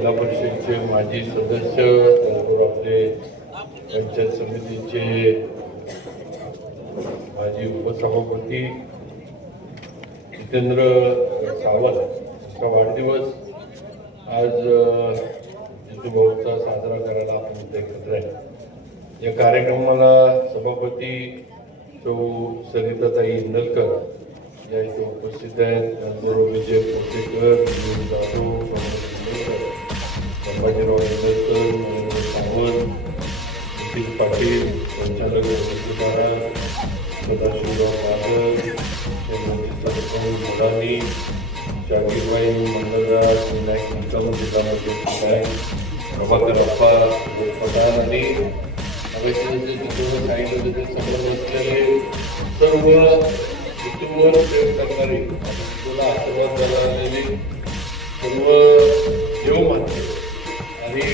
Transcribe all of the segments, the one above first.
जिल्हा परिषदेचे माजी सदस्य, त्याचबरोबर आपले पंचायत समितीचे माजी उपसभापती जितेंद्र सावंत यांचा वाढदिवस आज जितूभाऊचा साजरा करायला आपण इथे एकत्र आहे। या कार्यक्रमाला सभापती सौ सरिताताई इंदलकर या इथे उपस्थित आहेत। त्याचबरोबर विजय पोटेकर, जाधव, संभाजीराव इंदलकर, नरेंद्र सावंत, नितीन पाटील, संचालक सदाशिवराव माधव, मुलानी, जागीरबाई मंगलदास, विनायक निकम, जिल्हा प्रभाकर अप्पा पठाण आणि सांगितलं ते सगळं बसलेले सर्व ऋतूवर प्रयोग करणारे तुला आशीर्वाद द्यायला आलेले सर्व देव मानते आणि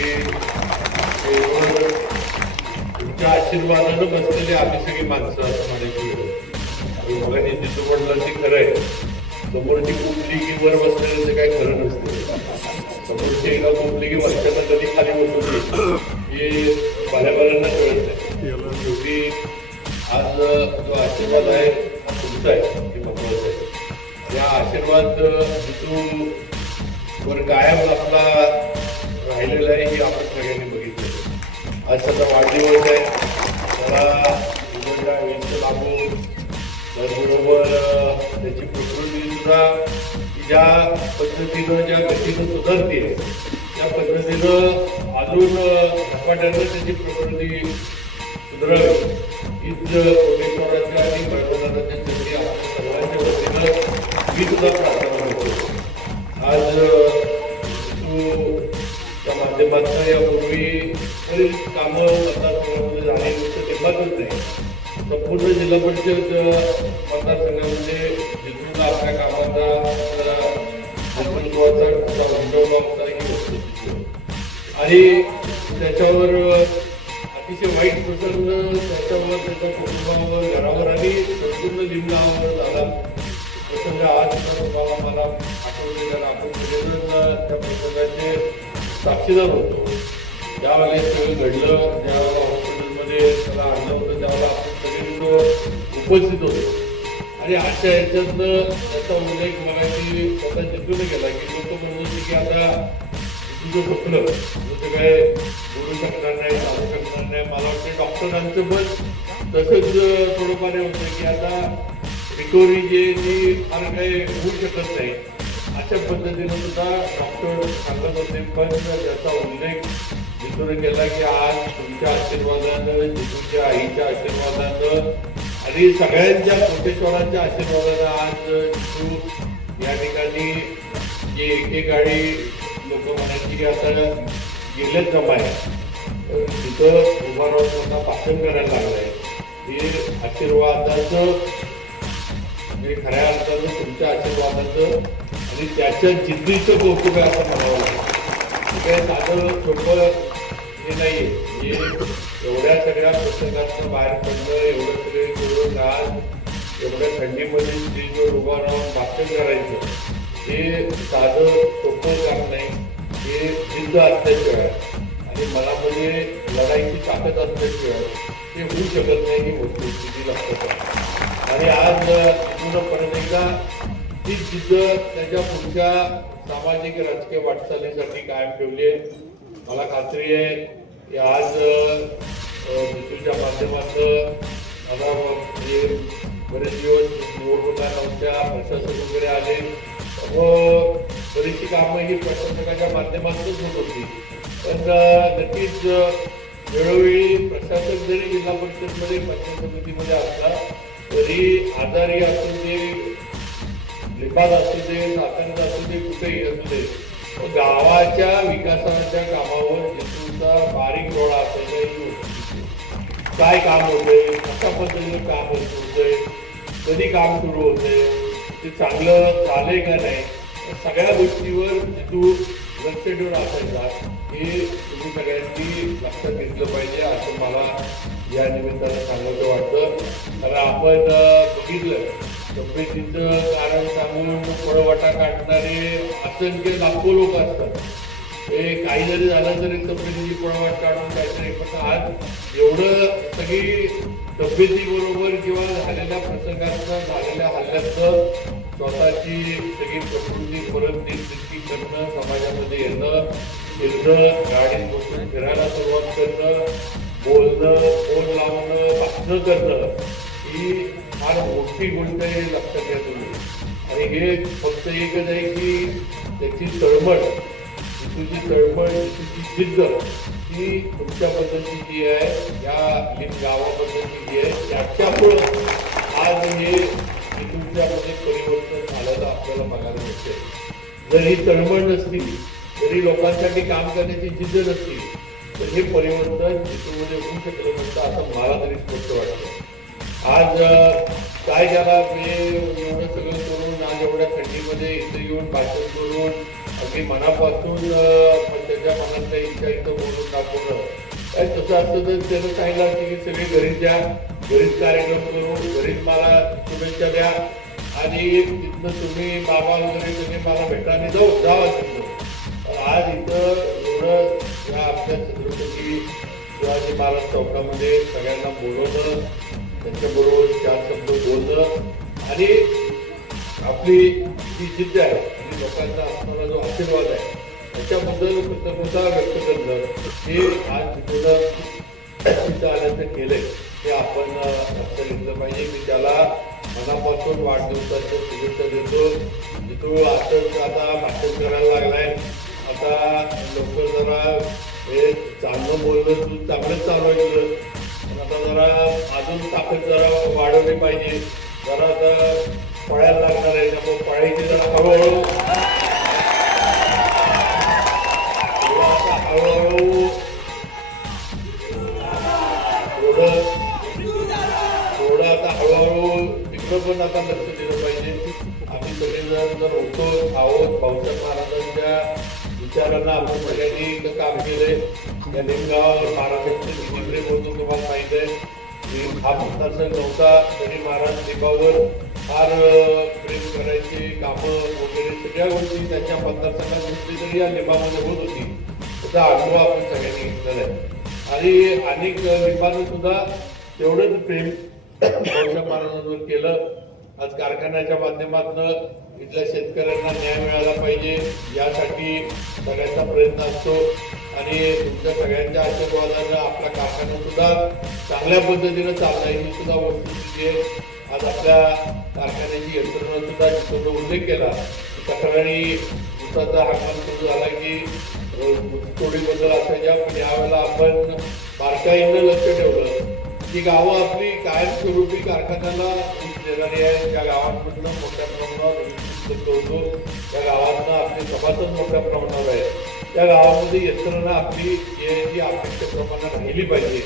तुमच्या आशीर्वादानं बसलेले आम्ही सगळी माणसं असं म्हणायची बघा जिथं म्हटलं ते खरं आहे। समोरची कुठली की वर बसलेलं ते काही खरं नसते। समोरची एकदा कुठली की वर्षांना कधी खाली बसवली हे बऱ्याबऱ्यांना कळत नाही। शेवटी आज जो आशीर्वाद आहे तुमचा आहे हे महत्वाचं आहे। या आशीर्वाद जिथून वर कायम आपला राहिलेला आहे हे आपण सगळ्यांनी बघितलं। आज त्याचा वाढदिवस आहे, त्याला वेळेचं लागू, त्याचबरोबर त्याची प्रकृती सुद्धा ज्या पद्धतीनं ज्या गतीनं सुधारते त्या पद्धतीनं अजून झपाट्यानं त्याची प्रकृती सुधारावी हीच कोटेश्वराच्या आणि कळवणाऱ्याच्या चरणी आपल्या सर्वांच्या वतीनं मी सुद्धा प्रार्थना करतो। आज त्या माध्यमातून यापूर्वी बरीच कामं मतदारसंघामध्ये झाली तेव्हाच नाही, संपूर्ण जिल्हा परिषद मतदारसंघामध्ये जिथून आपल्या कामाचा नेतृत्वाचा उमटवला होता ही वस्तू आणि त्याच्यावर अतिशय वाईट प्रसंग त्याच्यावर, त्याच्या कुटुंबावर, घरावर आणि संपूर्ण जिल्ह्यावर झाला प्रसंग आज तुम्हाला मला आठवलेला आपण सगळेजण त्या प्रसंगाचे साक्षीदार होतो। ज्यावेळेस सगळं घडलं, ज्यावेळेला हॉस्पिटलमध्ये त्याला आणलं होतं त्यावेळेला आपण सगळे उपस्थित होतो आणि अशा ह्याच्यातनं त्याचा उल्लेख मगाशी स्वतः जिथून केला की लोक म्हणत होते की आता तुझं दुखलं जसं काय बोलू शकणार नाही, चालू शकणार नाही। मला वाटतं डॉक्टरांचं पण तसंच थोडंफार होतं की आता रिकव्हरी जी फार काही होऊ शकत नाही अशा पद्धतीनं सुद्धा डॉक्टर सांगत होते। पण त्याचा उल्लेख जिथून केला की आज तुमच्या आशीर्वादानं, जिथूच्या आईच्या आशीर्वादानं आणि सगळ्यांच्या कोटेश्वरांच्या आशीर्वादानं आज जिथू या ठिकाणी जे एकेकाळी लोक म्हणायची की आता गेलेच जमाय तिथं उभा राहून स्वतः भाषण करायला लागलंय हे आशीर्वादाचं म्हणजे खऱ्या अर्थानं तुमच्या आशीर्वादाचं आणि त्याच्या जिद्दीचं कौतुक आहे असं म्हणावं लागतं। काय साधं सोपं हे नाही हे एवढ्या सगळ्या पुस्तकातनं बाहेर पडणं, एवढं सगळे करून आज एवढ्या थंडीमध्ये स्टेजवर उभा राहून भाषण करायचं हे साधं सोपं काम नाही, हे जिद्द असल्याशिवाय आणि मनामध्ये लढाईची ताकद असल्याशिवाय ते होऊ शकत नाही ही वस्तुस्थिती लक्षात आणि आज पूर्ण परत एकदा ही जिद्द त्याच्या पुढच्या सामाजिक राजकीय वाटचालीसाठी कायम ठेवली आहे। मला खात्री आहे की आज जितूच्या माध्यमातून मला बरेच दिवस निवडणुका नव्हत्या, प्रशासक वगैरे आले व बरीचशी कामं ही प्रशासकाच्या माध्यमातूनच होत होती। पण नक्कीच वेळोवेळी प्रशासक जरी जिल्हा परिषदमध्ये पंचायत समितीमध्ये असला तरी आजारी असू दे, लिंबाद असू दे, साताऱ्यात असू दे, कुठेही असू दे गावाच्या विकासाच्या कामावर जिथूचा बारीक डोळा असायचा। काय काम होतंय, कशा पद्धतीनं काम होतंय, कधी काम सुरू होतंय, ते चांगलं झालंय का नाही, सगळ्या गोष्टीवर जिथू लक्ष ठेवून असायचा हे तुम्ही सगळ्यांनी लक्षात घेतलं पाहिजे असं मला या निमित्तानं सांगायचं वाटतं। कारण आपण बघितलं तब्येतीचं कारण सांगून पळवाटा काढणारे असंख्य लाखो लोक असतात हे काही जरी झालं तरी तब्येतीची पळवाट काढून काहीतरी, पण आज एवढं सगळी तब्येतीबरोबर किंवा झालेल्या प्रसंगातनं झालेल्या हल्ल्यातनं स्वतःची सगळी प्रकृती परत निर्मिती करणं, समाजामध्ये येणं, फिरणं, गाडीत बसून फिरायला सुरुवात करणं, बोलणं, फोन लावणं, भाषणं करणं ही फार मोठी गोष्ट आहे, लक्षात घ्या तुम्ही. आणि हे फक्त एकच आहे की त्याची तळमळ, जितूची तळमळ, जितूची जिद्द ही तुमच्या पद्धतीची आहे, या गावाबद्दलची जी आहे, त्याच्यामुळं आज हे तुमच्यामध्ये परिवर्तन झालेलं आपल्याला बघायला मिळते. जर ही तळमळ नसती, जरी लोकांसाठी काम करण्याची जिद्द नसती, तर हे परिवर्तन जितूमध्ये होऊ शकलं नसतं असं मला तरी स्पष्ट वाटतं. आज काय ज्याला एवढं सगळं करून आज एवढ्या थंडीमध्ये इथं येऊन भाषण करून अगदी मनापासून त्याच्या मनातल्या इच्छा इथं बोलून दाखवणं, काय तसं असतं तर त्यानं सांगितलं असतं की सगळे घरीच द्या, घरीच कार्यक्रम करून घरीच मला शुभेच्छा द्या आणि तिथनं तुम्ही बाबा वगैरे सगळे मला भेटा आणि जावा तिथं. आज इथं एवढं या आपल्या छत्रपती शिवाजी महाराज चौकामध्ये सगळ्यांना बोलवणं, त्यांच्याबरोबर 4 शब्द बोलणं आणि आपली जी जिद्द आहे आणि लोकांचा असणारा जो आशीर्वाद आहे त्याच्याबद्दल कृतज्ञता व्यक्त करणं, हे आज तिथं आल्याचं केलंय ते आपण लक्षात घेतलं पाहिजे. मी त्याला मनापासून वाढदिवसाच्या शुभेच्छा देतो. जिथून असं आता भाषण करायला लागलाय, आता लवकर जरा हे चालणं बोलणं तू चांगलंच चालू आहे तुझं, पण आता जरा अजून ताकद जरा वाढवली पाहिजे. जरा आता पळायला लागणार आहे, त्यामुळे पळायची जरा हळूहळू थोडं आता हळूहळू तिकडं पण आता लक्ष दिलं पाहिजे. आम्ही सगळेजण जर होतो आहोत, भाऊसाहेब महाराजांच्या विचारांना आपण सगळ्यांनी काम केलंय. या निमगाव महाराजांचे किती प्रेम होतं तुम्हाला माहित आहे. हा मतदारसंघ नव्हता तरी महाराज लिंबावर फार प्रेम करायचे, कामं वगैरे सगळ्या गोष्टी त्यांच्या मतदारसंघात नसली तरी या लिंबामध्ये होत होती. त्याचा अनुभव आपण सगळ्यांनी घेतलेला आहे. आणि अनेक लिंबानं सुद्धा तेवढंच प्रेम भाऊसाहेब महाराजांवर केलं. आज कारखान्याच्या माध्यमातून इथल्या शेतकऱ्यांना न्याय मिळाला पाहिजे यासाठी सगळ्यांचा प्रयत्न असतो आणि तुमच्या सगळ्यांच्या आशीर्वादानं आपला कारखाना सुद्धा चांगल्या पद्धतीनं चालला ही सुद्धा वस्तुस्थिती आहे. आज आपल्या कारखान्याची यंत्रणा सुद्धा जिथं उल्लेख केला, तक्रारी ऊसाचा हंगाम सुरू झाला की तोडीबद्दल असायच्या, पण यावेळेला आपण बारकाईनं लक्ष ठेवलं की गावं आपली कायमस्वरूपी कारखान्याला ऊस देणारी आहे. त्या गावांमधनं मोठ्या प्रमाणावर होतो, त्या गावातनं आपले सभासद मोठ्या प्रमाणावर आहे. त्या गावामध्ये यंत्रणा आपली जी अपेक्षेप्रमाणे राहिली पाहिजे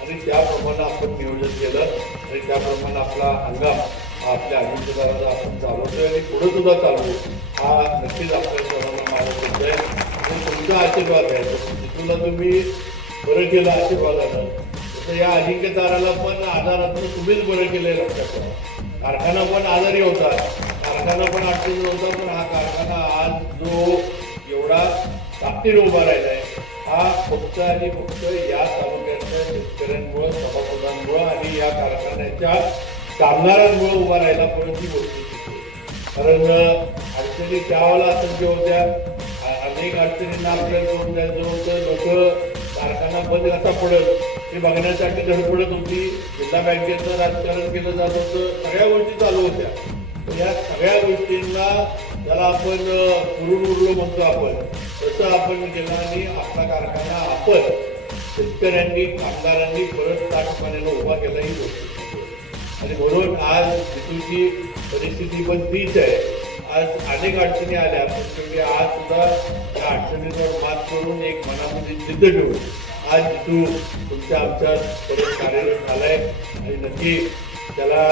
आणि त्याप्रमाणे आपण नियोजन केलं आणि त्याप्रमाणे आपला हंगाम आपल्या अजिंक्यदाराचा आपण चालवतोय आणि पुढे सुद्धा चालवू. हा नक्कीच आपल्या सर्वांना मार्ग आहे आणि तुमचा आशीर्वाद आहे. तिथूनला तुम्ही बरं केलं आशीर्वादानं, तर या अजिंक्यदाराला पण आजारातून तुम्हीच बरं केलंय, लक्षात ठेवा. कारखाना पण आजारी होता, कारखाना पण अडचणीत होता, पण हा कारखाना आज जो एवढा ताकदीने उभा राहिलाय हा फक्त आणि फक्त या तालुक्याच्या शेतकऱ्यांमुळं, सभासदांमुळं आणि या कारखान्याच्या कामगारांमुळे उभा राहिला. परत ही गोष्ट कारण अडचणी त्यावेळेला असंख्य होत्या, अनेक अडचणींना आपल्याला तोंड द्यायचं होतं. लोक कारखाना बंद कसा पडेल हे बघण्यासाठी धडपडत होती. जिल्हा बँकेचं राजकारण केलं जात होतं, सगळ्या गोष्टी चालू होत्या. तर या सगळ्या गोष्टींना ज्याला आपण पुरून उरलो म्हणतो आपण, तसं आपण केलं आणि आपला कारखाना आपण शेतकऱ्यांनी, कामगारांनी परत ताटपाण्यानं उभा केला ही गोष्ट. आणि म्हणून आज जिथूची परिस्थिती पण तीच आहे. आज अनेक अडचणी आल्या, पण शेवटी आज सुद्धा त्या अडचणींवर मात करून एक मनामध्ये जिद्द ठेवून आज जिथू तुमच्या आमच्यात परत कार्यरत झालाय आणि नक्की त्याला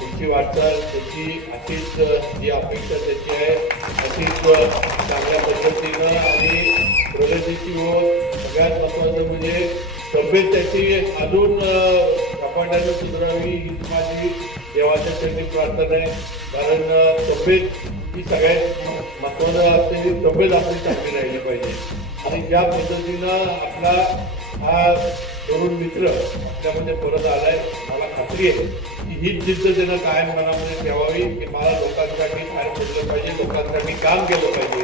तुमची वाटचाल त्याची अशीच जी अपेक्षा त्याची आहे अशीच चांगल्या पद्धतीनं आणि प्रगतीची होत. सगळ्यात महत्त्वाचं म्हणजे तब्येत त्याची अजून झपाट्यानं सुधारावी हीच माझी देवाच्या चरणी प्रार्थना आहे. कारण तब्येत ही सगळ्यात महत्त्वाचं असते, तब्येत आपली चांगली राहिली पाहिजे आणि ज्या पद्धतीनं आपला हा तरुण मित्र आपल्यामध्ये परत आलाय, मला खात्री आहे की हीच जिद्द त्यानं कायम मनामध्ये ठेवावी की मला लोकांसाठी बाहेर पडलं पाहिजे, लोकांसाठी काम केलं पाहिजे.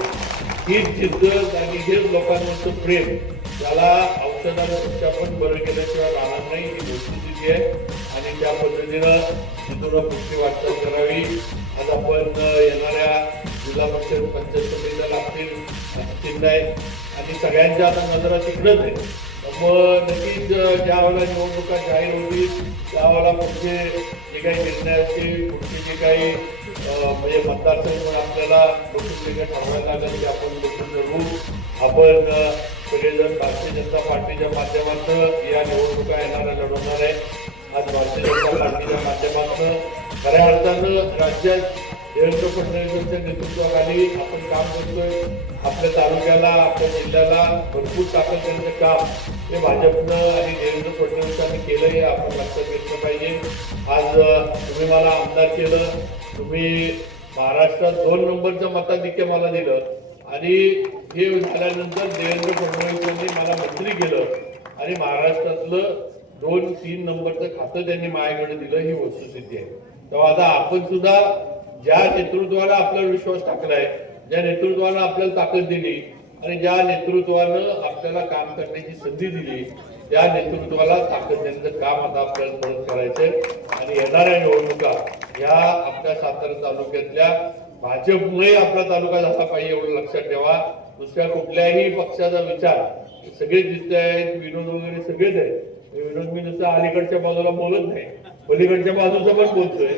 हीच जिद्द आणि हेच लोकांवरचं प्रेम त्याला औषधापेक्षा पण बरं केल्याशिवाय राहणार नाही, ही वस्तुस्थिती आहे. आणि त्या पद्धतीनं जिथून पुढची वाटचाल करावी. आज आपण येणाऱ्या जिल्हा परिषद पंचायत समितीला लागतील चिन्ह आहे आणि सगळ्यांच्या आता नजरा तिकडंच आहे. मग नक्कीच ज्या वेळेला निवडणुका जाहीर होतील त्यावेळेला पुढचे जे काही निर्णय असतील, पुढचे जे काही म्हणजे मतदारसंघ आपल्याला लोकसभेला ठरवायला लागेल की आपण लोकसभा ठरवू. आपण सगळेजण भारतीय जनता पार्टीच्या माध्यमातून या निवडणुका येणाऱ्या लढवणार आहे. आज भारतीय जनता पार्टीच्या माध्यमातून खऱ्या अर्थानं राज्यात देवेंद्र फडणवीसांच्या नेतृत्वाखाली आपण काम करतोय. आपल्या तालुक्याला, आपल्या जिल्ह्याला भरपूर ताकद देण्याचं काम हे भाजपनं आणि देवेंद्र फडणवीसांनी केलं हे आपण लक्षात घेतलं पाहिजे. आज तुम्ही मला आमदार केलं, तुम्ही महाराष्ट्रात 2 नंबरचं मताधिक्य मला दिलं आणि हे झाल्यानंतर देवेंद्र फडणवीसांनी मला मंत्री केलं आणि महाराष्ट्रातलं 2-3 नंबरचं खातं त्यांनी माझ्याकडे दिलं, ही वस्तुस्थिती आहे. तेव्हा आता आपण सुद्धा ज्या नेतृत्वाला आपल्याला विश्वास टाकलाय, ज्या नेतृत्वानं आपल्याला ताकद दिली आणि ज्या नेतृत्वानं आपल्याला काम करण्याची संधी दिली, त्या नेतृत्वाला ताकद देण्याचं काम आता आपल्याला परत करायचंय. आणि येणाऱ्या निवडणुका या आपल्या सातारा तालुक्यातल्या भाजपमुळे आपला तालुका झाला पाहिजे एवढं लक्षात ठेवा. दुसऱ्या कुठल्याही पक्षाचा विचार सगळेच दिसत आहेत, विनोद वगैरे सगळेच आहेत. विनोद मी नुसतं अलीकडच्या बाजूला बोलत नाही, पलीकडच्या बाजूचं पण बोलतोय.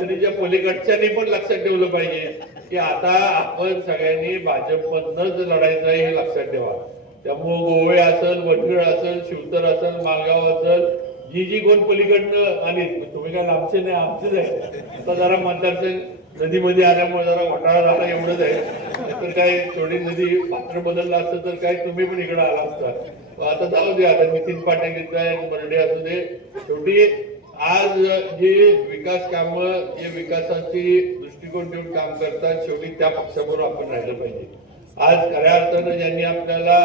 नदीच्या पलीकडच्यानी पण लक्षात ठेवलं पाहिजे की आता आपण सगळ्यांनी भाजपमधनच लढायचं आहे हे लक्षात ठेवा. त्यामुळं गोवे असेल, वडगड असेल, शिवतर असेल, मालगाव असेल, जी कोण पलीकडनं आणि तुम्ही काय लांबचे नाही, आमचेच आहे. आता जरा मतदारसंघ नदीमध्ये आल्यामुळे जरा घोटाळा झाला एवढंच आहे. तर काय थोडी नदी पात्र बदललं असतं तर काय तुम्ही पण इकडे आला असता. आता जाऊ दे, आता नितीन पाटील घेतलाय, बर्डे असू दे. शेवटी आज जे विकास कामं, जे विकासाची दृष्टिकोन ठेवून काम करतात, शेवटी त्या पक्षाबरोबर आपण राहिलं पाहिजे. आज खऱ्या अर्थानं ज्यांनी आपल्याला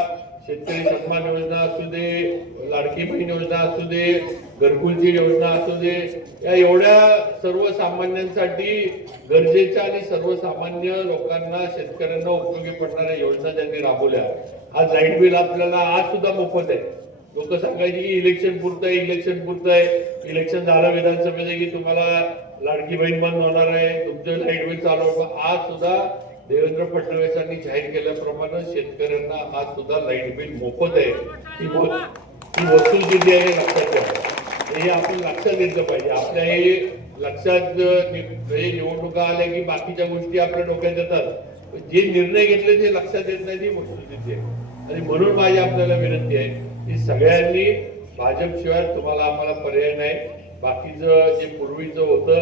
शेतकरी सन्मान योजना असू दे, लाडकी बहीण योजना असू दे, घरकुलची योजना असू दे, या एवढ्या सर्वसामान्यांसाठी गरजेच्या आणि सर्वसामान्य लोकांना, शेतकऱ्यांना उपयोगी पडणाऱ्या योजना त्यांनी राबवल्या. आज लाईट बिल आपल्याला आज सुद्धा मोफत आहे. लोक सांगायची की इलेक्शन पुरतं आहे, इलेक्शन पुरतं आहे. इलेक्शन झालं विधानसभेचं की तुम्हाला लाडकी बहीण बंद होणार आहे, तुमचं लाईट बिल चालू होणार. आज सुद्धा देवेंद्र फडणवीसांनी जाहीर केल्याप्रमाणे शेतकऱ्यांना आज सुद्धा लाईट बिल मोफत आहे. ही वस्तुस्थिती आहे, लक्षात ठेवा. हे आपण लक्षात घेतलं पाहिजे. आपल्या हे लक्षात निवडणुका आल्या की बाकीच्या गोष्टी आपल्या डोक्यात येतात, जे निर्णय घेतले ते लक्षात येत नाही, ही वस्तुस्थिती आहे. आणि म्हणून माझी आपल्याला विनंती आहे की सगळ्यांनी भाजपशिवाय तुम्हाला आम्हाला पर्याय नाही. बाकीचं जे पूर्वीचं होतं,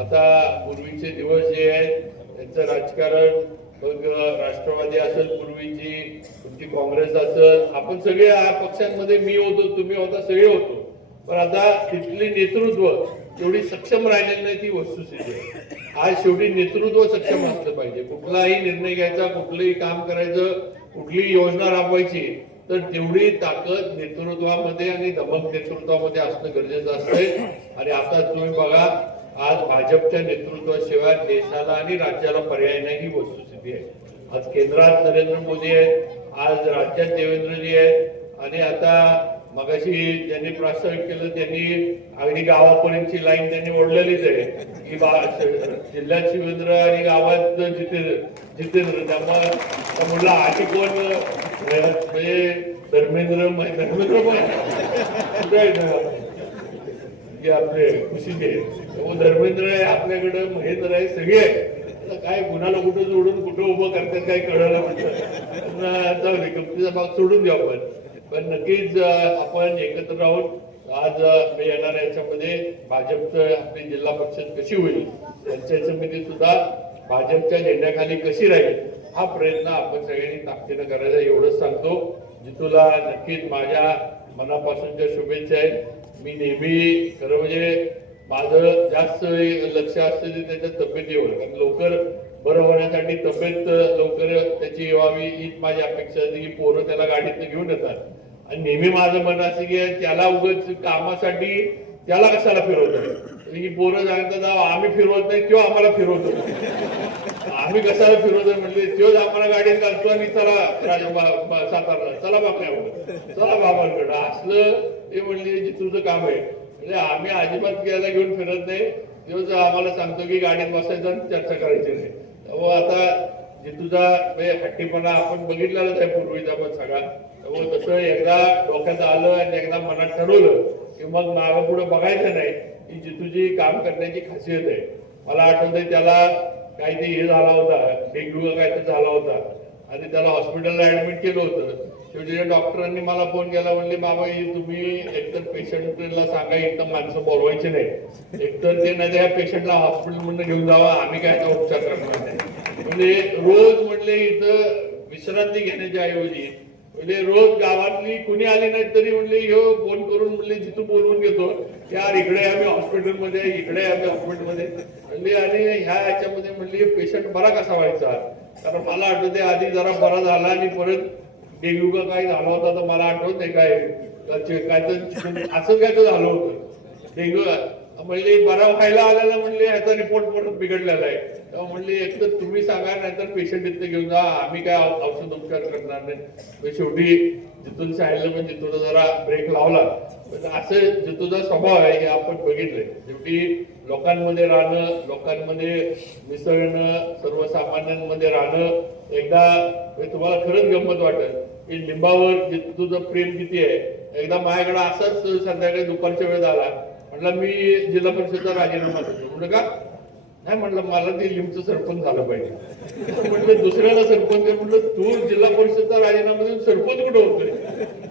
आता पूर्वीचे दिवस जे आहेत त्यांचं राजकारण, मग राष्ट्रवादी असेल, पूर्वीची तुमची काँग्रेस असेल, आपण सगळे या पक्षांमध्ये, मी होतो, तुम्ही होता, सगळे होतो. पण आता तिथली नेतृत्व एवढी सक्षम राहिलेली नाही, ती वस्तुस्थिती आहे. आज शेवटी नेतृत्व सक्षम असलं पाहिजे. कुठलाही निर्णय घ्यायचा, कुठलंही काम करायचं, कुठलीही योजना राबवायची, तर तेवढी ताकद नेतृत्वामध्ये आणि दमक नेतृत्वामध्ये असणं गरजेचं असतंय. आणि आता तुम्ही बघा, आज भाजपच्या नेतृत्वाशिवाय देशाला आणि राज्याला पर्याय नाही, ही वस्तुस्थिती आहे. आज केंद्रात नरेंद्र मोदी आहेत, आज राज्यात देवेंद्रजी आहेत. आणि आता मगाशी ज्यांनी प्रास्ताविक केलं त्यांनी अगदी गावापर्यंतची लाईन त्यांनी ओढलेलीच आहे की जिल्ह्यात शिवेंद्र आणि गावात जितेंद्र. त्यामुळे मुलं आधी कोण म्हणजे धर्मेंद्र पण आपले खुशीचे धर्मेंद्र आहे, आपल्याकडे महेंद्र आहे, सगळे काय कुणाला कुठं जोडून कुठं उभं करतात काय कळलं म्हणतात. जाऊ दे, कंपनीचा भाग सोडून देऊ आपण. पण नक्कीच आपण एकत्र राहून आज मी येणार याच्यामध्ये भाजपचं आपली जिल्हा परिषद कशी होईल, पंचायत समिती सुद्धा भाजपच्या झेंड्याखाली कशी राहील, हा प्रयत्न आपण सगळ्यांनी ताकदीनं करायचा, एवढंच सांगतो. जितूला नक्कीच माझ्या मनापासूनच्या शुभेच्छा आहेत. मी नेहमी खरं म्हणजे माझं जास्त लक्ष असतं ते त्याच्या तब्येतीवर, कारण लवकर बरं होण्यासाठी तब्येत लवकर त्याची व्हावी हीच माझी अपेक्षा असते की पोरं त्याला गाडीतनं घेऊन येतात आणि नेहमी माझं म्हणणं असं की त्याला उगाच कामासाठी त्याला कशाला फिरवतो ही पोरं सांगतात आम्ही फिरवत नाही किंवा आम्हाला फिरवतो आम्ही कशाला फिरवतो म्हणले तोच आम्हाला गाडीत घालतो आणि चला सातारला चला बाबा चला बाबांकडं असलं ते म्हणले तुझं काम आहे म्हणजे आम्ही अजिबात गेला घेऊन फिरत नाही तेव्हाच आम्हाला सांगतो की गाडीत बसायचं आणि चर्चा करायची नाही त्यामुळे आता जे तुझा हट्टीपणा आपण बघितलेलाच आहे पूर्वीचा पण सगळा त्यामुळे तसं एकदा डोक्यात आलं आणि एकदा मनात ठरवलं की मग मागं पुढे बघायचं नाही की जितूची काम करण्याची खासियत आहे मला आठवतंय त्याला काहीतरी हे झाला होता डेंग्यू काहीतरी झाला होता आणि त्याला हॉस्पिटलला ऍडमिट केलं होतं शेवटी डॉक्टरांनी मला फोन केला म्हणले बाबा तुम्ही एकतर पेशंटला सांगा एकदम माणसं बोलवायचे नाही एकतर ते नाही त्या पेशंटला हॉस्पिटलमधून घेऊन जावा आम्ही काय उपचार करणार नाही म्हणजे रोज म्हणले इथं विश्रांती घेण्याच्या ऐवजी म्हणजे रोज गावातली कुणी आली नाही तरी म्हणले फोन करून म्हणले जिथून बोलवून घेतो यार इकडे आम्ही हॉस्पिटलमध्ये इकडे आम्ही हॉस्पिटलमध्ये म्हणले आणि ह्या याच्यामध्ये म्हणले पेशंट बरा कसा व्हायचा कारण मला आठवते आधी जरा बरा झाला आणि परत डेंग्यू का काही झाला होता तर मला आठवत नाही काय असं काय तर झालं होतं डेंग्यू म्हणले बरा व्हायला आलेला म्हणले ह्याचा रिपोर्ट परत बिघडलेला आहे तेव्हा म्हणले एक तर तुम्ही सांगा नाहीतर पेशंट इथे घेऊन जा आम्ही काय औषध उपचार करणार नाही शेवटी जिथून सांगितलं पण जिथून जरा ब्रेक लावला असं जिथूचा स्वभाव आहे हे आपण बघितलंय शेवटी लोकांमध्ये राहणं लोकांमध्ये मिसळणं सर्वसामान्यांमध्ये राहणं एकदा तुम्हाला खरंच गंमत वाटेल की लिंबावर तुझं प्रेम किती आहे एकदा माझ्याकडे असाच संध्याकाळी दुपारच्या वेळेत आला म्हटलं मी जिल्हा परिषदचा राजीनामा देतो म्हटलं का नाही म्हटलं मला ते लिंबचं सरपंच झालं पाहिजे म्हटलं दुसऱ्याला सरपंच म्हटलं तू जिल्हा परिषदचा राजीनामा देऊन सरपंच कुठं होतोय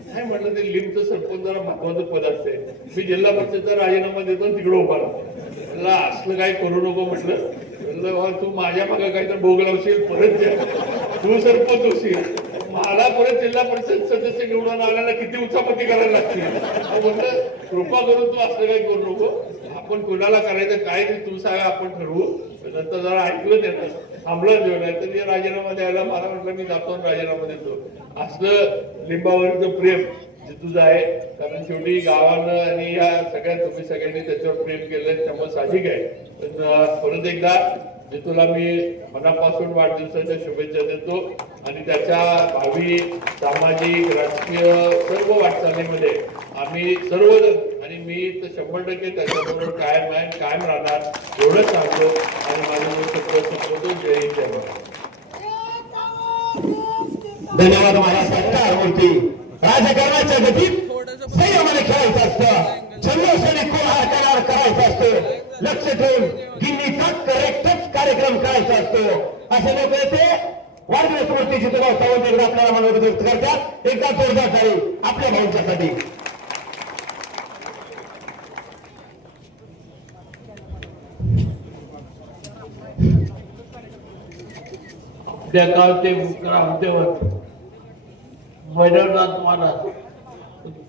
नाही म्हटलं ते लिंबचं सरपंच जरा महत्वाचं पद असते मी जिल्हा परिषदचा राजीनामा देतो तिकडे उभा राहतो म्हटलं असलं काही करू नको म्हटलं तू माझ्या मागे काहीतरी भोग लावशील परत तू सरपंच होशील मला परत जिल्हा परिषद सदस्य निवडून आल्याला किती उचापती करायला लागतील म्हटलं कृपा करून तू असं काही करू नको आपण कुणाला करायचं काय ते तू सांगा आपण ठरवू नंतर जरा ऐकलं त्यानं थांबलं जेवण तर राजीनामा द्यायला मला म्हटलं मी जातो राजीनामा देतो असलं लिंबावरचं प्रेम जे तुझं आहे कारण शेवटी गावानं आणि या तुम्ही सगळ्यांनी त्याच्यावर प्रेम केलं त्यामुळे साहजिक आहे पण परत एकदा जे तुला मी मनापासून वाढदिवसाच्या शुभेच्छा देतो आणि त्याच्या भावी सामाजिक राजकीय सर्व वाटचालीमध्ये आम्ही सर्वजण आणि मी तर 100% त्याच्याबरोबर कायम आहे कायम राहणार एवढंच सांगतो आणि माझं संपवतो जय हिंद जय महाराष्ट्र. धन्यवाद माझ्या सरकारवरती राजकारणाच्या गतीत संयमाने खेळायचं असतं छंदोषाने कोल्हार करार करायचं असतं लक्ष ठेवून गिन्नीचा करेक्टच कार्यक्रम करायचा असतो असे लोक येते वाढदिवस मूर्ती चित्रभाव सावंत एकदा आपल्याला मनोरंजन व्यक्त करतात एकदा जोरदार झाली आपल्या भाऊंच्यासाठी त्या गावचे ग्रामदेवत वैरवनाथ महाराज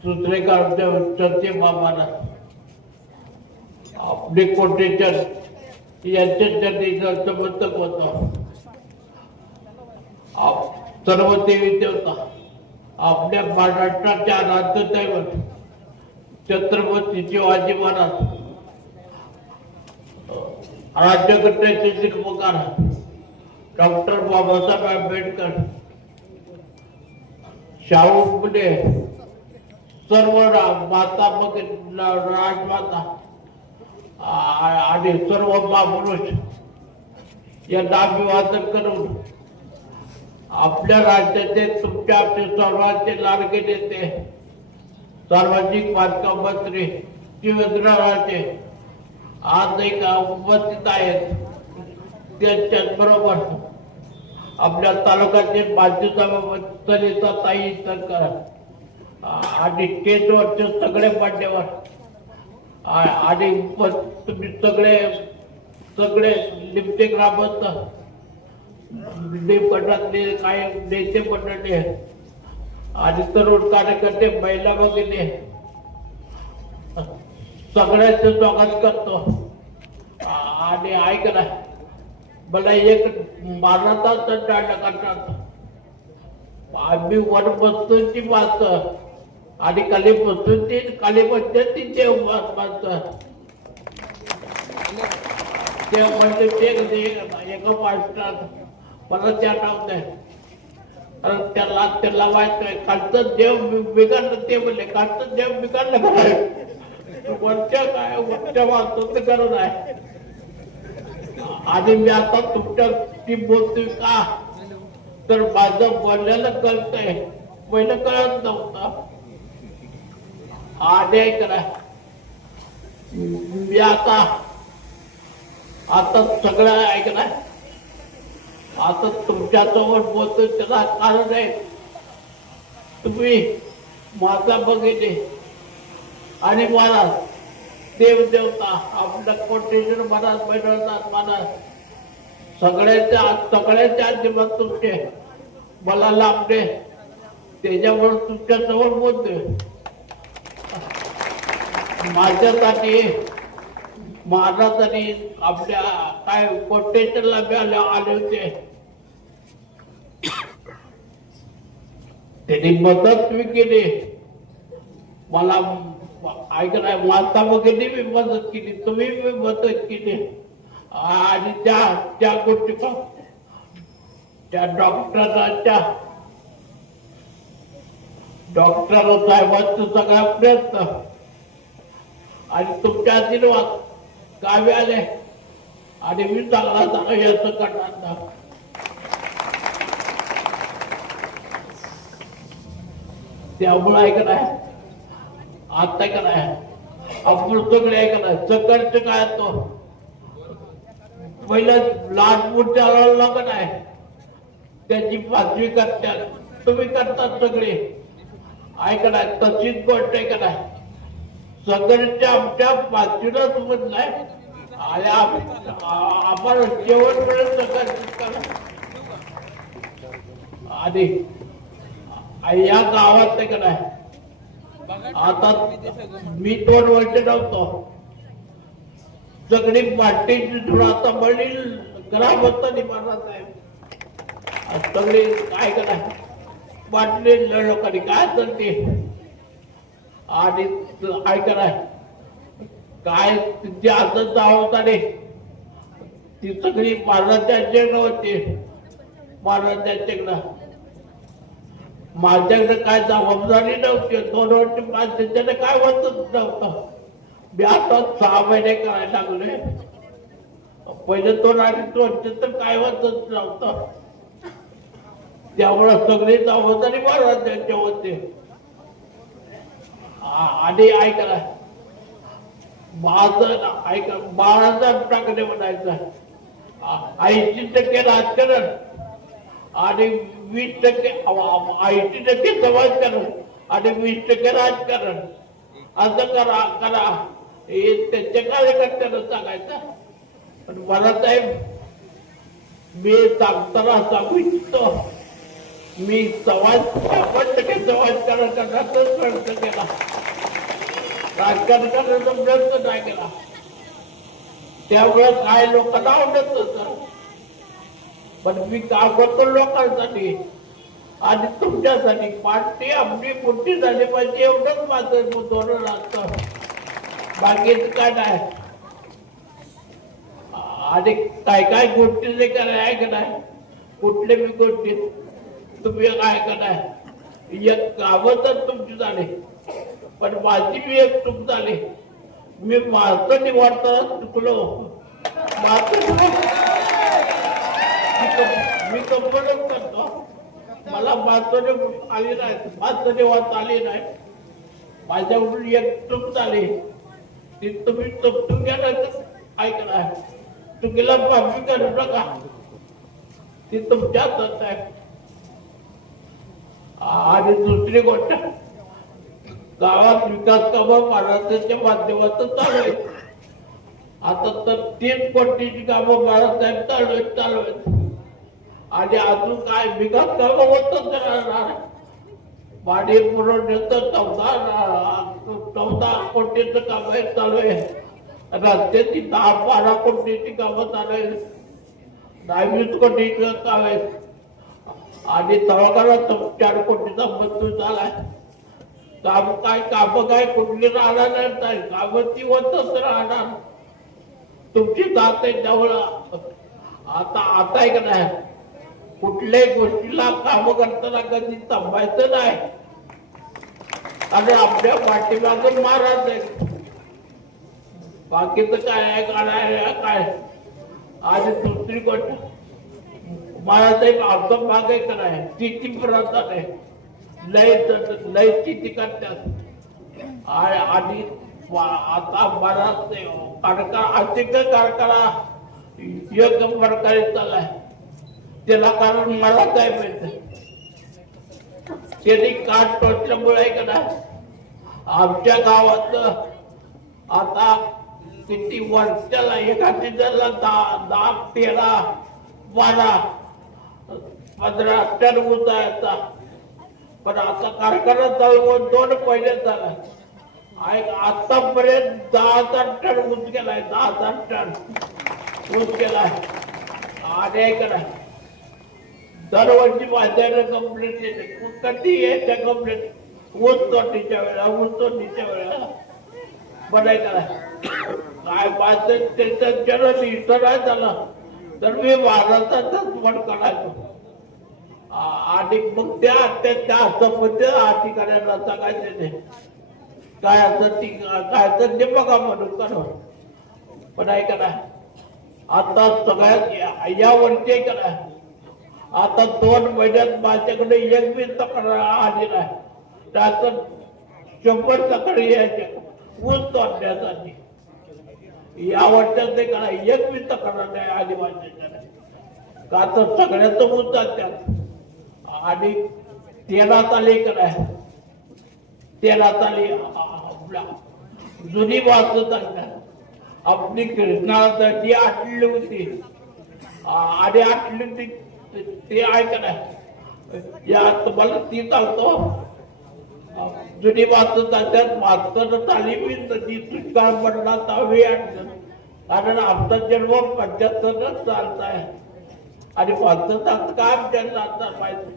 दुसरे ग्रामदेवत चर्चे महाराज आपले कोटेश्वर यांच्यासाठी समर्थक होता सर्व देवी देवता आपल्या महाराष्ट्राच्या राज्यदैवत छत्रपती शिवाजी महाराज राज्यघटनेचे शिल्पकार डॉक्टर बाबासाहेब आंबेडकर शाहू फुले सर्व माता राजमाता आणि सर्व महापुरुष यांना अभिवादन करून आपल्या राज्याचे तुमच्या आपले सर्वांचे लाडके नेते सार्वजनिक बांधकाम मंत्री शिवेंद्रराजे आज एक उपस्थित आहेत त्यांच्याच बरोबर आपल्या तालुक्याचे माजी सभापती सलिता ताई सरकार आणि स्टेजवरचे सगळे मान्यवर आणि तुम्ही सगळे लिमचे ग्रामस्थ मंडळातले काय नेते मंडळी आणि तरुण कार्यकर्ते महिला भगिनी सगळ्यांचं स्वागत करतो आणि ऐकला मला एक मारतात करतात. आम्ही वर बसतोची माणसं आणि खाली बसूनची खाली पद्धतीचे माणसं ते म्हणजे ते एका मास्टरात मला ते आठवत नाही. त्याला माहित खालचं देव बिघडलं ते म्हणले खालचं देव बिघडलं काय वरच्या काय वरच्या वाचतो करून आहे. आणि मी आता तुमच्या ती बोलतोय का तर माझं बोललेलं कळतंय पहिलं कळत नव्हतं. आणि करा मी आता सगळं ऐकणार आता तुमच्यासोबत बोलतोय त्याला कारण आहे तुम्ही माझा बघितले आणि मला देवदेवता आपल्या कोटेश्वर महाराज बैठवतात मला सगळ्याच्या अजिबात तुमचे मला लाभले त्याच्यावर तुमच्यासमोर बोलतोय. माझ्यासाठी महाराजांनी आपल्या काय कोटेश्वरला आले होते त्यांनी मदत मी केली मला ऐकणार माता वगैरे मी मदत केली तुम्ही मी मदत केली आणि त्या गोष्टी त्या डॉक्टर साहेबांचा सगळा प्रयत्न आणि तुमच्या आशीर्वाद गावी आले आणि मी चांगला याचं करणार. त्यामुळे ऐकणार आता कराय आपण सगळे ऐकणार सकटचं काय तो पहिलं लहान मोठ्या लागत आहे त्याची पाचवी करतात तुम्ही करतात सगळे ऐकणार तशीच गोष्ट ऐकणार सगळ्यांच्या आमच्या पाचवीला सोबत नाही आणि आपण जेवण मिळेल सगळं आणि या गावात ते काय आता मी 2 वर्ष नव्हतो सगळी मातीची धूळ आता बळील ग्रामस्थांनी मारला साहेब सगळे काय करा बाटली लोकांनी काय करते आणि काय करा काय तिची आता जावताने ती सगळी महाराजांच्या चेकडं होती महाराजांच्या चेकडं माझ्याकडे काय जबाबदारी नव्हती 2 वर्ष माझ्याच्याने काय होतच नव्हतं. मी आता 6 महिने करायला लागले पहिले 2-2.5 वर्ष तर काय होतच नव्हतं. त्यामुळे सगळी जबाबदारी महाराजांच्या होते. आणि ऐकला माझं ऐका महाराजांना टाकले म्हणायचं 80% राजकारण आणि 20% 80% समाजकारण आणि 20% राजकारण असं करा हे त्याच्या कार्यकर्त्यांना सांगायचं. पण मला साहेब मी सांगताना सांगू इच्छितो मी 100% समाजकारण करण्याचाच प्रयत्न केला राजकारण करण्याचा प्रयत्न नाही केला. त्यामुळे काय लोकांना आवडत नसतं पण मी काम करतो लोकांसाठी आणि तुमच्यासाठी पार्टी आपली मोठी झाली पाहिजे एवढंच माझं धोरण असतं बाकीच काय नाही. आणि काय गोष्टी जे कराय का नाही कुठल्या बी गोष्टी तुम्ही काय कराय एक कामं तर तुमची झाली पण माझी बी एक चूक झाली. मी माझं निवडताना चुकलो मी कंपनीच करतो मला माणसाने आली नाही माणसाने वाच आली नाही माझ्याकडून एक चूक झाली ती तुम्ही चुकून गेल्याचं ऐकणार चुकीला माफी करू नका ती तुमच्या हातात आहे. आणि दुसरी गोष्ट गावात विकास कामं महाराष्ट्राच्या माध्यमातून चालू आहे. आता तर 3 कोटीची कामं महाराष्ट्रात चालू आहेत आणि अजून काय विकास कामं होतच राहणार. पाणी पुरवठ्याचं 14 कोटीचं काम चालू आहे रस्त्याची 10-12 कोटीची कामं चालू आहे. 20 कोटीचं काम आहे आणि तळागाळात 4 कोटीचा मंजूर झालाय. काम काय कुठली राहणार नाही, काम ती होतच राहणार. तुमची जात आहे जवळ. आता आहे का नाही, कुठल्याही गोष्टीला काम करताना कधी थांबायचं नाही. आणि आपल्या पाठीमागून महाराज आहे, बाकीचं काय आहे काय. आणि दुसरी गोष्ट महाराज आमचा भाग आहे का नाही, तिची प्रथा आहे, लय तिची करतात. आणि आता महाराज कारखाना योग्य प्रकारे चाललाय. त्याला कारण मला काय माहिती, त्यांनी काट टोचल्यामुळे आहे का नाही, आमच्या गावात आता किती वर्षाला एका सीझनला 10, 13, 12, 15 टन ऊस यायचा. पण आता कारखाना चालू 2 महिने झाला, आतापर्यंत 10,000 टन ऊस गेलाय. 10,000 टन ऊस गेलाय. आणि ऐका ना, दरवर्षी माझ्याकडे कंप्लेंट येते, कधी येते कंप्लेंट ऊस तोडणीच्या वेळेला. पण ऐका ना, काय माझं त्याचं जन्म इथं नाही झालं तर मी महाराष्ट्राचाच पण करायचो. आणि मग त्या संबंध अधिकाऱ्यांना सांगायचे ते काय असं ते बघा म्हणून करा. पण ऐका ना, आता सगळ्यात या वर्षी करा, आता 2 महिन्यात माझ्याकडे एक बी तक्रार आली नाही. त्याचं 100 तक्रार यायचे ऊस तोडण्यासाठी. या वर्षात ते करा एक बी तक्रार नाही आली माझ्याकडे. का तर सगळ्याच ऊस जातात. आणि तेलात आली करा, तेलात आली जुनी वाचत आपली कृष्णा ती आटली होती. आणि आटली होती ते ऐका नाही, या तुम्हाला ती चालतो जुनी वाचत वाचत तालीमी ती दुष्काळ पडला तावे अडचण. कारण आमचा जन्म 75 चालत आहे आणि वाचत काम त्यांना आता पाहिजे.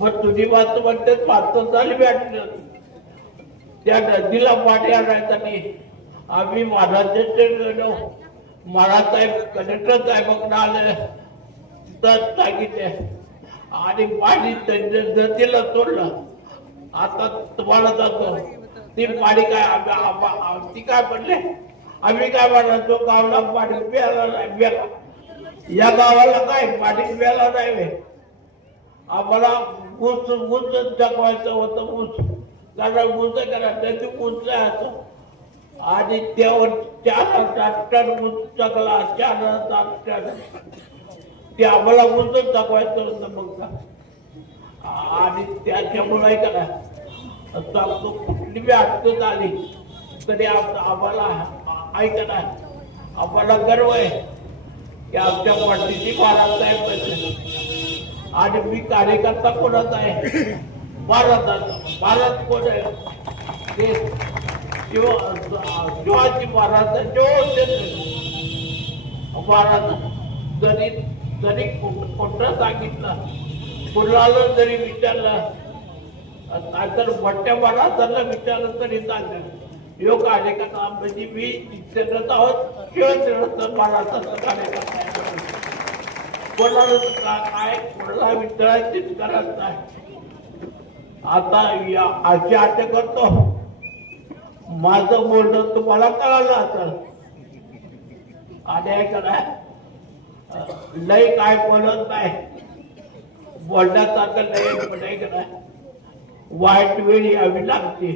पण जुनी वाचत म्हणते 75 झाली भेटली. त्या नदीला पाणी आणायसाठी आम्ही महाराजांचे गेलो. महाराजसाहेब कलेक्टर साहेबांना आले तर सांगितले आणि पाणी नदीला सोडलं. आता तुम्हाला जातो ती पाणी काय ती काय म्हणले, आम्ही काय म्हणायचो गावाला पाणी प्यायला नाही, प्याला या गावाला काय पाणी प्यायला नाही. आम्हाला ऊस जगवायचं होतं. ऊस कारण ऊस करायचं ते ऊस जायचं. आणि त्यावर 4,000 टन ऊस जगला. 4,000 टन ते आम्हाला ऊसच जगवायचं होतं. मग आणि त्याच्यामुळे करा कुठली बी अडचण आली तरी आम्हाला ऐका ना, आम्हाला गर्व आहे की आमच्या पाठीशी महाराजसाहेब. आणि मी कार्यकर्ता कोणाचा आहे, महाराजांचा. महाराज कोण आहे ते शिवाजी महाराज. महाराज जरी कोणतं सांगितलं, कुणाला जरी विचारलं, नाहीतर मोठ्या महाराजांना विचारलं तरी सांगेल. योग कार्यकर्ता म्हणजे मी शिक्षणात आहोत, शिवसेनेचा महाराजांचा कार्यकर्ता आहे. कोणाला काय कोणाला विचारायचीच गरज नाही. आता अशी आशा करतो माझं बोलणं तुम्हाला कळालं असेल. आणि करा लय काय बोलत नाही, बोलण्यासारखं लय नाही करा. वाईट वेळी यावी लागते.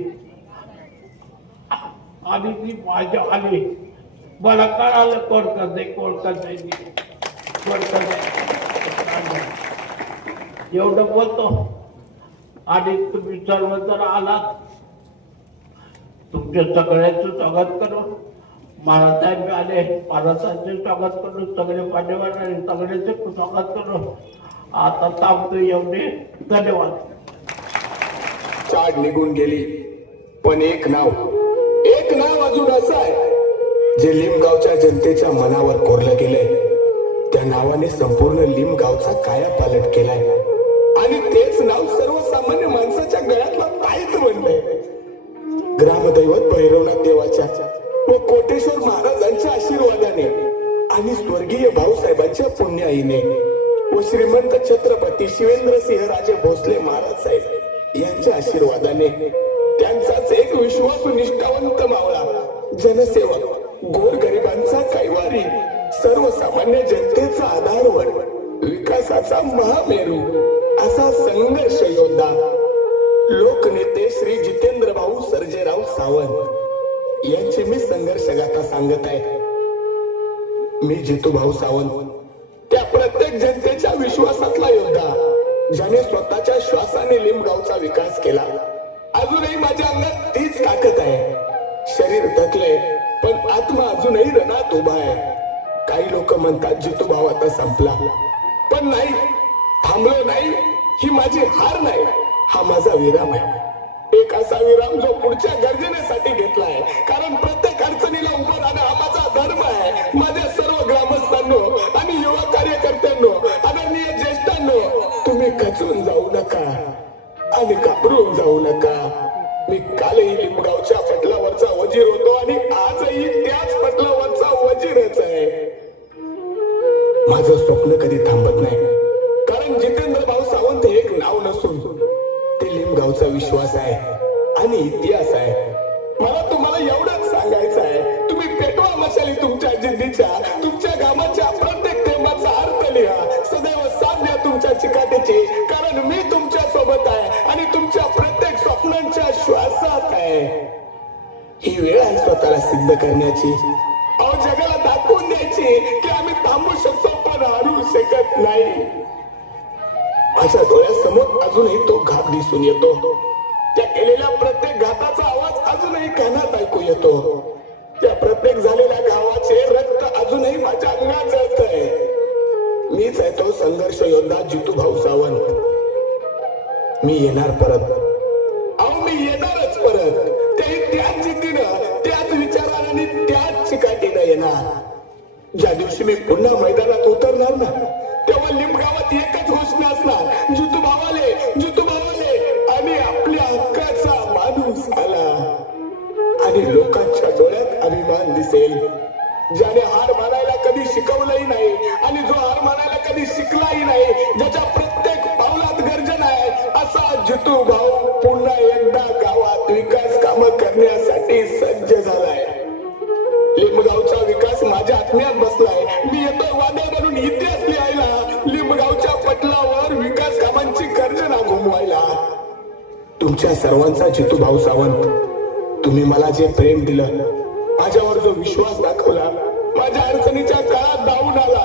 आणि ती माझ्या आली मला कळालं कोण करते कोण करते कोण करते. एवढं बोलतो. आणि तुम्ही सर्व जर आलात तुमच्या सगळ्यांचं स्वागत करून महाराजसाहेब आले, महाराजांचे स्वागत करून सगळे मान्यवर सगळ्यांचे स्वागत करून आता थांबतो. एवढे धन्यवाद. चाड निघून गेली पण एक नाव अजून असं आहे जे लिमगावच्या जनतेच्या मनावर कोरलं गेलंय. त्या नावाने संपूर्ण लिम गावचा कायापालट केलाय आणि तेच नाव सर्वसामान्य माणसाच्या गळ्यातला ताईत बनलंय. ग्रामदैवत भैरवनाथ देवाच्या व कोटेश्वर महाराजांच्या आशीर्वादाने आणि स्वर्गीय भाऊसाहेबांच्या पुण्याईने व श्रीमंत छत्रपती शिवेंद्रसिंह राजे भोसले महाराज साहेब यांच्या आशीर्वादाने त्यांचाच एक विश्वासू निष्ठावंत मावळा, जनसेवक, गोरगरिबांचा कैवारी, सर्वसामान्य जनतेचा आधारवड, विकासाचा महामेरू असा संघर्ष योद्धा लोकनेते श्री जितेंद्र भाऊ सर्जेराव सावंत यांची मी संघर्ष गाथा सांगत आहे. मी जितू भाऊ सावंत त्या प्रत्येक जनतेच्या विश्वासातला योद्धा, ज्याने स्वतःच्या श्वासाने लिमगावचा विकास केला. अजूनही माझ्या अंगात तीच ताकद आहे. शरीर थकले पण आत्मा अजूनही रणात उभा आहे. काही लोक म्हणतात जितू भाऊ आता संपला, पण नाही, थांबलो नाही. ही माझी हार नाही, हा माझा विराम आहे. एक असा विराम जो पुढच्या गर्जनेसाठी घेतलाय, कारण प्रत्येक अडचणीला उभं राहणं हा माझा धर्म आहे. माझ्या सर्व ग्रामस्थांनो आणि युवा कार्यकर्त्यांनो, आदरणीय ज्येष्ठांनो, तुम्ही खचून जाऊ नका आणि घाबरून जाऊ नका. मी कालही लिंबगावच्या पटलावरचा वजीर होतो आणि आजही त्याच पटलावरचा वजीरच आहे. माझं स्वप्न कधी थांबत नाही, कारण जितेंद्र भाऊ सावंत हे एक नाव नसून ते लिमगावचा विश्वास आहे आणि इतिहास आहे. मला तुम्हाला एवढंच सांगायचं आहे, तुम्ही पेटवा मशाली तुमच्या जिद्दीच्या, तुमच्या कामाच्या प्रत्येक थेंबाचा अर्थ लिहा. सदैव साथ द्या तुमच्या चिकाटीची, कारण मी तुमच्या सोबत आहे आणि तुमच्या प्रत्येक स्वप्नांच्या श्वासात आहे. ही वेळ आहे स्वतःला सिद्ध करण्याची, अहो जगाला दाखवून द्यायची की आम्ही थांबू शकतो पण हरू शकत नाही. माझ्या डोळ्यासमोर अजूनही तो घात दिसून येतो. त्या केलेल्या प्रत्येक घाताचा आवाज अजूनही कानात ऐकू येतो. त्या प्रत्येक झालेल्या घावाचे रक्त अजूनही माझ्या अंगात जळतंय. मीच आहे तो संघर्ष योद्धा जितू भाऊ सावंत. मी येणार परत, अहो मी येणारच परत. त्याच जिद्दीनं, त्याच विचारानं आणि त्याच चिकाटीनं येणार. ज्या दिवशी मी पुन्हा मैदानात उतरणार ना, तेव्हा लिंबगावात एकच घोषणा असणार, जितू भावाले, जितू भावाले. आणि आपल्या हक्काचा माणूस आला आणि लोकांच्या डोळ्यात अभिमान दिसेल. ज्याने हार मानायला कधी शिकवलंही नाही आणि जो हार मानायला कधी शिकलाही नाही, ज्याच्या प्रत्येक पावलात गर्जना आहे, असा जितू भाऊ पुन्हा एकदा गावात विकास कामं करण्यासाठी सज्ज झालाय. लिंबगावचा विकास माझ्या आत्म्यात बसलाय. मी येतोय वादळ बनून इतिहास लिहायला, लिंबगावच्या पटलावर विकास कामांची गर्जना घुमवायला. तुमच्या सर्वांचा जितू भाऊ सावंत, तुम्ही मला जे प्रेम दिलं, माझ्यावर जो विश्वास दाखवला, माझ्या अडचणीच्या काळात धावून आला,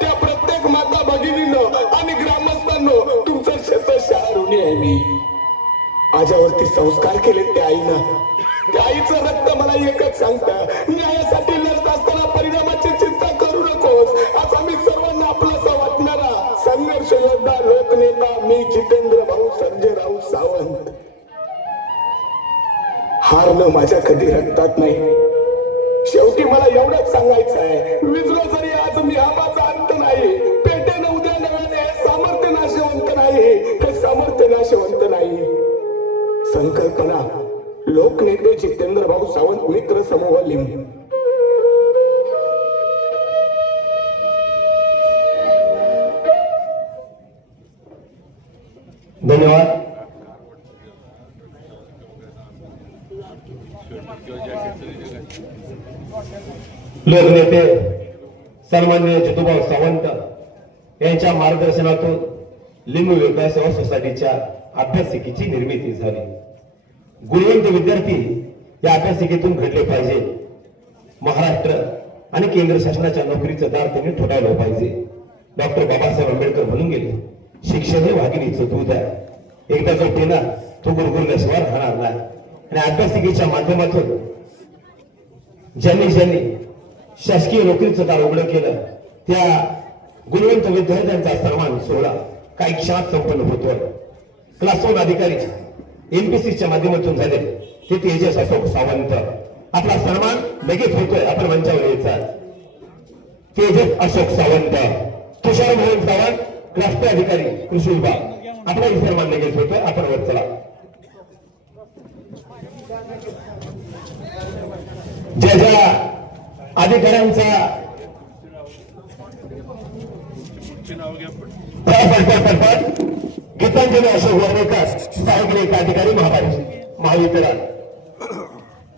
त्या प्रत्येक माता भगिनींनो आणि ग्रामस्थांनो तुमचं शतशः ऋणी आहे मी. माझ्यावरती संस्कार केले त्या आईनं, त्या आईचं रक्त मला एकच सांगतं, न्यायासाठी लढत असताना परिणामाची चिंता करू नकोस. असा मी सर्वांना आपलासा वाटणारा संघर्ष योद्धा लोकनेता मी जितेंद्र भाऊ सर्जेराव सावंत. हारणं माझ्या कधी रक्तात नाही. शेवटी मला एवढंच सांगायचं आहे, विजलो जरी आज मी हा माझा अंत नाही. पेटेन उद्या नव्याने सामर्थ्य नाशवंत नाही, हे सामर्थ्य नाशवंत नाही. संकल्पना लोकनेते जितेंद्र भाऊ सावंत, मित्र समूह लिंब. धन्यवाद. लोकनेते सन्माननीय जितूभाऊ सावंत यांच्या मार्गदर्शनातून लिंबू विकास सेवा सोसायटीच्या अभ्यासिकेची निर्मिती झाली. गुणवंत विद्यार्थी या अभ्यासिकेतून घडले पाहिजे. महाराष्ट्र आणि केंद्र शासनाच्या नोकरीचं दार त्यांनी ठोठावलं पाहिजे. डॉक्टर बाबासाहेब आंबेडकर म्हणून गेले, शिक्षण हे वाघिणीचं दूध आहे, एकदा जो पिला तो गुरगुरल्याशिवाय राहणार नाही. आणि अभ्यासिकेच्या माध्यमातून ज्यांनी शासकीय नोकरीचं दार उघडं केलं, त्या गुणवंत विद्यार्थ्यांचा सन्मान सोहळा काही क्षणात संपन्न होतोय. क्लास 1 अधिकारी एमपीसीच्या माध्यमातून झाले ते तेजस अशोक सावंत. आपला सन्मान लगेच होतोय, आपण मंचावर यायचा. तेजस अशोक सावंत. तुषार मोहन सावंत क्लस्टर अधिकारी कृषी विभाग आपलाही सन्मान लगेच होतोय. आपण वर चला. ज्या ज्या अधिकाऱ्यांचा गीतांजली अशोक वर्णेकर सहाय्यक लेखा अधिकारी महावितरण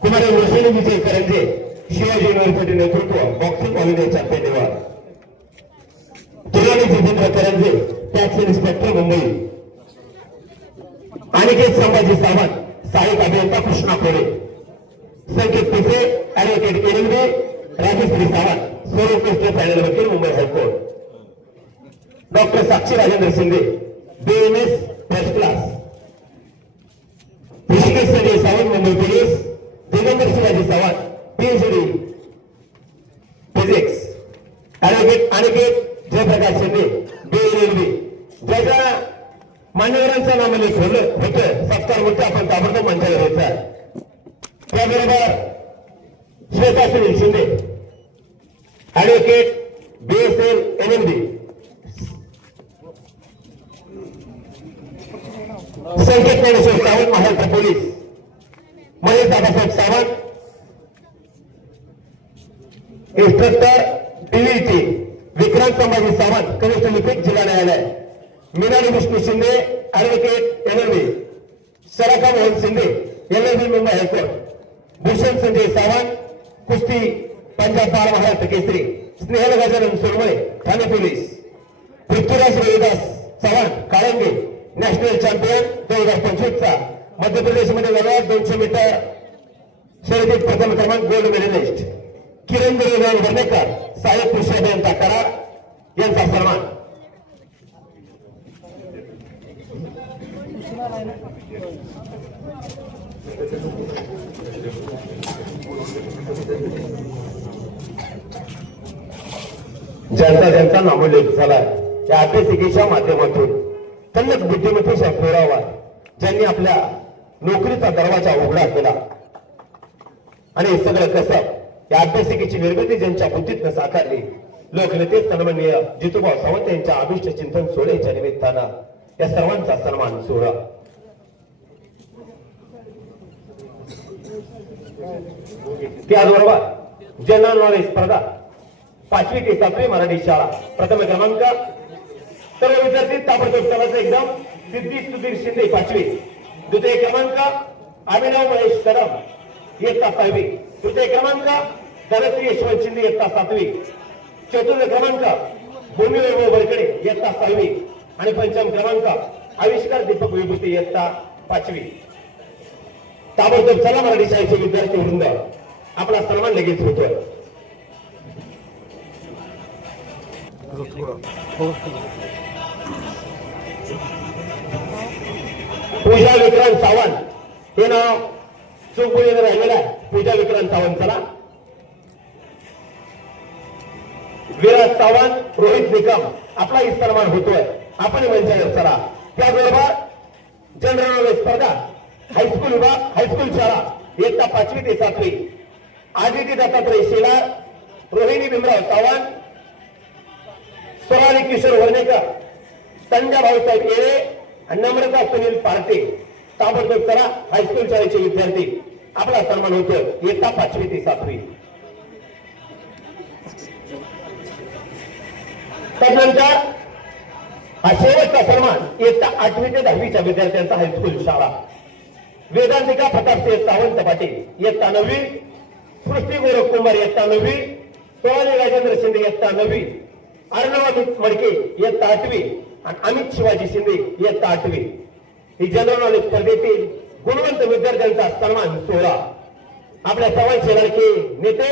कुमार वसुली विजय करंजे शिवाजी युनिव्हर्सिटी नेतृत्व बॉक्सिंग ऑलिम्पिक चॅम्पियन निवड तुराणी जितेंद्र करंजे टॅक्स इन्स्पेक्टर मुंबई अनिकेत संभाजी सावंत सहाय्यक अभियंता कृष्णा खोरे संकेत पिसे ऍडव्होकेट एरंगे राजेश्री सावंत सर्वोत्कृष्ट पॅनल वकील Mumbai high court doctor Sakshi Rajendra Shinde BMS first class Rishikesh Sanjay Sawant Mumbai police Digambar Shivaji Sawant PhD physics advocate Aniket Jayprakash Shinde BLLB ज्याच्या मान्यवरांचं नाव लिहिलं होतं सत्कार मूर्ती आपण ताबडतोब मंचावर घ्यायचा. त्याबरोबर Shweta Sunil Shinde advocate BSL NMD Sanket Dnyaneshwar Sawant Maharashtra police Mahesh Dadasaheb Sawant instructor DVT Vikrant Sambhaji Sawant कनिष्ठ लिपिक जिल्हा न्यायालय मीनाली विष्णू शिंदे ऍडव्होकेट NLB सरका मोहन शिंदे LLB मुंबई हायकोर्ट भूषण संजय सावंत कुस्ती पंजाब बार Maharashtra Kesari Snehal Gajanan Suramale Thane police Prithviraj Ravidas Chavan Kalange national champion 2025 चा मध्य प्रदेशमध्ये झाला 200 मीटर शर्यतीत प्रथम क्रमांक गोल्ड मेडलिस्ट किरण वर्णेकर सहाय्यक कृषी अभियंता कराड यांचा सन्मान. ज्यांचा नामोल्लेख झाला या अभ्यासिकेच्या माध्यमातून तल्लख बुद्धिमत्तेचा पुरावा ज्यांनी आपल्या नोकरीचा दरवाजा उघडा केला आणि हे सगळं कसं या अभ्यासिकेची निर्मिती ज्यांच्या बुद्धीतनं साकारली लोकनेते सन्माननीय जितूभाऊ सावंत यांच्या अभिष्ट चिंतन सोहळ्याच्या निमित्तानं या सर्वांचा सन्मान सोहळा. त्याचबरोबर जनरल नॉलेज स्पर्धा 5वी ते 7वी मराठी शाळा प्रथम क्रमांक सर्व विद्यार्थी ताबडतोब चलायचं एकदम. सिद्धी सुधीर शिंदे 5वी द्वितीय क्रमांक अभिनव महेश कदम इयत्ता 6वी तृतीय क्रमांक धनश्री यशवंत शिंदे इयत्ता 7वी चतुर्थ क्रमांक भूमी वैभव बरकडे इयत्ता 6वी आणि पंचम क्रमांक आविष्कार दीपक विभूती इयत्ता 5वी. ताबडतोब चला मराठी शाळेचे विद्यार्थी वृंद आपला सन्मान लगेच होतोय. पूजा विक्रांत सावंत हे नाव चूकबोलीने राहिलेलं आहे. पूजा विक्रांत सावंत चला. विराज सावंत रोहित निकम आपलाही सन्मान होतोय. आपण मंचावर चला. त्याबरोबर जनरल नॉलेज स्पर्धा हायस्कूल विभाग हायस्कूल शाळा इयत्ता 5वी ते 7वी आदिती दत्तात्रय शेलार रोहिणी भीमराव सावंत सोनाली किशोर वर्णेकर संजय भाऊसाहेब येळे आणि नम्रता सुनील पार्टे ताबडतोब चला. हायस्कूल शाळेचे विद्यार्थी आपला सन्मान होतोय इयत्ता 5वी ते 7वी. त्यानंतर हा शेवटचा सन्मान इयत्ता 8वी ते 10वीच्या विद्यार्थ्यांचा हायस्कूल शाळा वेदांतिका प्रतापसिंह सावंत पाटील इयत्ता 9वी सृष्टी गोरख कुमार इयत्ता 9वी सोनाली राजेंद्र शिंदे इयत्ता 9वी अर्णव मडके इयत्ता 8वी आणि अमित शिवाजी शिंदे इयत्ता 8वी. ही जनरल नॉलेज स्पर्धेतील गुणवंत विद्यार्थ्यांचा सन्मान सोहळा आपल्या सर्वांचे लाडके नेते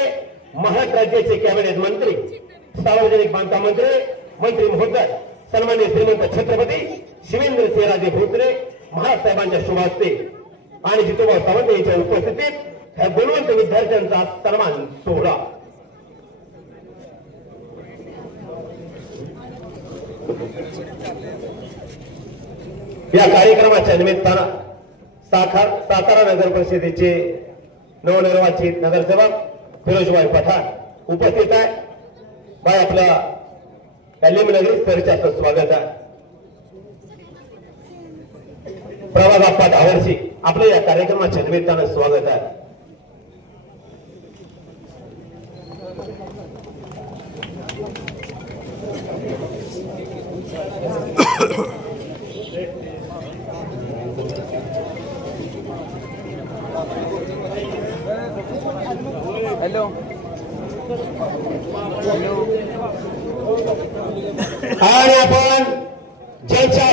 महाराष्ट्र राज्याचे कॅबिनेट मंत्री सार्वजनिक बांधकाम मंत्री महोदय सन्माननीय श्रीमंत छत्रपती शिवेंद्र सिंहराजे भोसले महाराज साहेबांच्या शुभ हस्ते आणि जितूभाऊ सावंत यांच्या उपस्थितीत ह्या गुणवंत विद्यार्थ्यांचा सन्मान सोहळा. या कार्यक्रमाच्या निमित्तानं सातारा नगर परिषदेचे नवनिर्वाचित नगरसेवक फिरोजभाई पठाण उपस्थित आहे. बाय आपल्या लिमनगरी परिचयाचं स्वागत आहे. प्रवास आप्पा धावरशी आपल्या या कार्यक्रमाच्या निमित्तानं स्वागत आहे. हॅलो आणि आपण ज्यांच्या